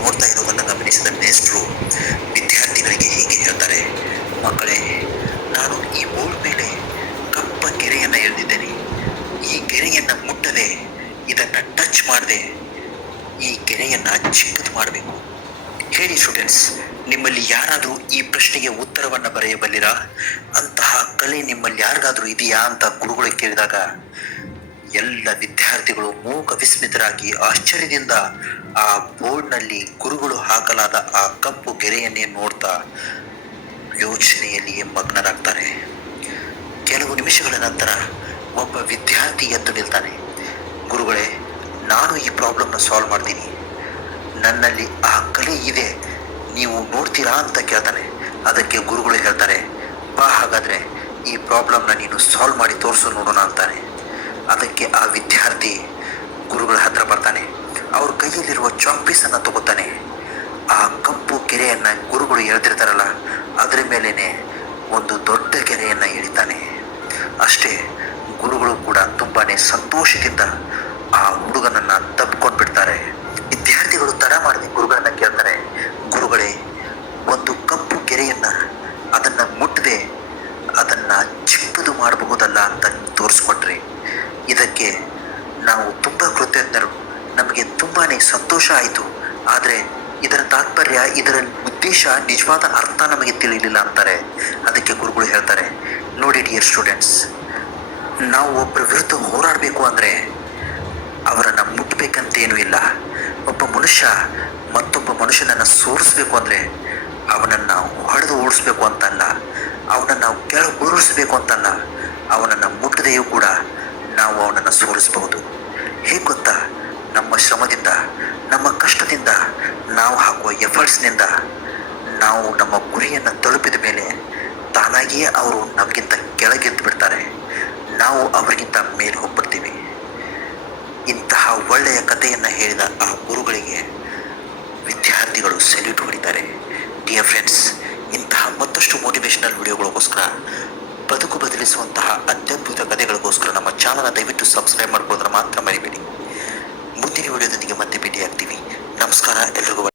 ನೋಡ್ತಾ ಇರುವುದನ್ನು ಗಮನಿಸಿದ ಮೇಷ್ಟ್ರು ವಿದ್ಯಾರ್ಥಿಗಳಿಗೆ ಹೀಗೆ ಹೇಳ್ತಾರೆ, ಮಕ್ಕಳೇ, ನಾನು ಈ ಬೋರ್ಡ್ ಮೇಲೆ ಕಪ್ಪ ಗೆರೆಯನ್ನು ಎಳೆದಿದ್ದೇನೆ. ಈ ಗೆರೆಯನ್ನು ಮುಟ್ಟದೆ, ಇದನ್ನು ಟಚ್ ಮಾಡದೆ ಈ ಗೆರೆಯನ್ನು ಚಿಕ್ಕದು ಮಾಡಬೇಕು. ಹೇಳಿ ಸ್ಟೂಡೆಂಟ್ಸ್, ನಿಮ್ಮಲ್ಲಿ ಯಾರಾದರೂ ಈ ಪ್ರಶ್ನೆಗೆ ಉತ್ತರವನ್ನು ಬರೆಯಬಲ್ಲಿರಾ? ಅಂತಹ ಕಲೆ ನಿಮ್ಮಲ್ಲಿ ಯಾರಿಗಾದರೂ ಇದೆಯಾ ಅಂತ ಗುರುಗಳು ಕೇಳಿದಾಗ ಎಲ್ಲ ವಿದ್ಯಾರ್ಥಿಗಳು ಮೂಕ ವಿಸ್ಮಿತರಾಗಿ ಆಶ್ಚರ್ಯದಿಂದ ಆ ಬೋರ್ಡ್ನಲ್ಲಿ ಗುರುಗಳು ಹಾಕಲಾದ ಆ ಕಪ್ಪು ಗೆರೆಯನ್ನೇ ನೋಡ್ತಾ ಯೋಚನೆಯಲ್ಲಿಯೇ ಮಗ್ನರಾಗ್ತಾರೆ. ಕೆಲವು ನಿಮಿಷಗಳ ನಂತರ ಒಬ್ಬ ವಿದ್ಯಾರ್ಥಿ ಎದ್ದು ನಿಲ್ತಾನೆ. ಗುರುಗಳೇ, ನಾನು ಈ ಪ್ರಾಬ್ಲಮ್ನ ಸಾಲ್ವ್ ಮಾಡ್ತೀನಿ. ನನ್ನಲ್ಲಿ ಆ ಕಲೆ ಇದೆ, ನೀವು ನೋಡ್ತೀರಾ ಅಂತ ಕೇಳ್ತಾನೆ. ಅದಕ್ಕೆ ಗುರುಗಳು ಹೇಳ್ತಾರೆ, ಬಾ, ಹಾಗಾದರೆ ಈ ಪ್ರಾಬ್ಲಮ್ನ ನೀನು ಸಾಲ್ವ್ ಮಾಡಿ ತೋರಿಸು ನೋಡೋಣ ಅಂತಾನೆ. ಅದಕ್ಕೆ ಆ ವಿದ್ಯಾರ್ಥಿ ಗುರುಗಳ ಹತ್ರ ಬರ್ತಾನೆ. ಅವ್ರ ಕೈಯಲ್ಲಿರುವ ಚಾಕ್ಪೀಸನ್ನು ತಗೋತಾನೆ. ಆ ಕಪ್ಪು ಗೆರೆಯನ್ನು ಗುರುಗಳು ಎಳೆದಿರ್ತಾರಲ್ಲ, ಅದರ ಮೇಲೇ ಒಂದು ದೊಡ್ಡ ಗೆರೆಯನ್ನು ಎಳಿತಾನೆ. ಅಷ್ಟೇ, ಗುರುಗಳು ಕೂಡ ತುಂಬಾ ಸಂತೋಷದಿಂದ ಆ ಹುಡುಗನನ್ನು ತಬ್ಕೊಂಡು ಬಿಡ್ತಾರೆ. ವಿದ್ಯಾರ್ಥಿಗಳು ತಡ ಮಾಡದೆ ಗುರುಗಳನ್ನ ಕೇಳ್ತಾರೆ, ಗುರುಗಳೇ, ಒಂದು ಕಪ್ಪು ಗೆರೆಯನ್ನು ಅದನ್ನು ಮುಟ್ಟದೆ ಅದನ್ನು ಚಿಕ್ಕದು ಮಾಡಬಹುದಲ್ಲ ಅಂತ ತೋರಿಸ್ಕೊಟ್ರಿ. ಇದಕ್ಕೆ ನಾವು ತುಂಬ ಕೃತಜ್ಞರು, ನಮಗೆ ತುಂಬಾ ಸಂತೋಷ ಆಯಿತು. ಆದರೆ ಇದರ ತಾತ್ಪರ್ಯ, ಇದರ ಉದ್ದೇಶ, ನಿಜವಾದ ಅರ್ಥ ನಮಗೆ ತಿಳಿಲಿಲ್ಲ ಅಂತಾರೆ. ಅದಕ್ಕೆ ಗುರುಗಳು ಹೇಳ್ತಾರೆ, ನೋಡಿ ಡಿಯರ್ ಸ್ಟೂಡೆಂಟ್ಸ್, ನಾವು ಒಬ್ಬರ ವಿರುದ್ಧ ಹೋರಾಡಬೇಕು ಅಂದರೆ ಅವರನ್ನು ಮುಟ್ಟಬೇಕಂತೇನೂ ಇಲ್ಲ. ಒಬ್ಬ ಮನುಷ್ಯ ಮತ್ತೊಬ್ಬ ಮನುಷ್ಯನನ್ನು ಸೋರಿಸ್ಬೇಕು ಅಂದರೆ ಅವನನ್ನು ಹೊಡೆದು ಓಡಿಸ್ಬೇಕು ಅಂತಲ್ಲ, ಅವನನ್ನು ಕೆಳಗೆ ಉರುಳಿಸ್ಬೇಕು ಅಂತಲ್ಲ, ಅವನನ್ನು ಮುಟ್ಟದೆಯೂ ಕೂಡ ನಾವು ಅವನನ್ನು ಸೋಲಿಸಬಹುದು. ಹೇಗೆ ಗೊತ್ತಾ? ನಮ್ಮ ಶ್ರಮದಿಂದ, ನಮ್ಮ ಕಷ್ಟದಿಂದ, ನಾವು ಹಾಕುವ ಎಫರ್ಟ್ಸ್ನಿಂದ ನಾವು ನಮ್ಮ ಗುರಿಯನ್ನು ತಲುಪಿದ ಮೇಲೆ ತಾನಾಗಿಯೇ ಅವರು ನಮಗಿಂತ ಕೆಳಗೆದ್ದು ಬಿಡ್ತಾರೆ, ನಾವು ಅವರಿಗಿಂತ ಮೇಲೆ ಹೋಗ್ಬಿಡ್ತೀವಿ. ಇಂತಹ ಒಳ್ಳೆಯ ಕಥೆಯನ್ನು ಹೇಳಿದ ಆ ಗುರುಗಳಿಗೆ ವಿದ್ಯಾರ್ಥಿಗಳು ಸೆಲ್ಯೂಟ್ ಹೊಡಿತಾರೆ. ಡಿಯರ್ ಫ್ರೆಂಡ್ಸ್, ಇಂತಹ ಮತ್ತಷ್ಟು ಮೋಟಿವೇಶನಲ್ ವಿಡಿಯೋಗಳಿಗೋಸ್ಕರ, ಬದುಕು ಬದಲಿಸುವಂತಹ ಅತ್ಯದ್ಭುತ ಕಥೆಗಳಿಗೋಸ್ಕರ ನಮ್ಮ ಚಾನಲ್ನ ದಯವಿಟ್ಟು ಸಬ್ಸ್ಕ್ರೈಬ್ ಮಾಡ್ಕೊಳ್ಳೋದ್ರ ಮಾತ್ರ ಮರಿಬೇಡಿ. ಮುಂದಿನ ವಿಡಿಯೋದೊಂದಿಗೆ ಮತ್ತೆ ಭೇಟಿಯಾಗ್ತೀವಿ. ನಮಸ್ಕಾರ ಎಲ್ರಿಗೂ.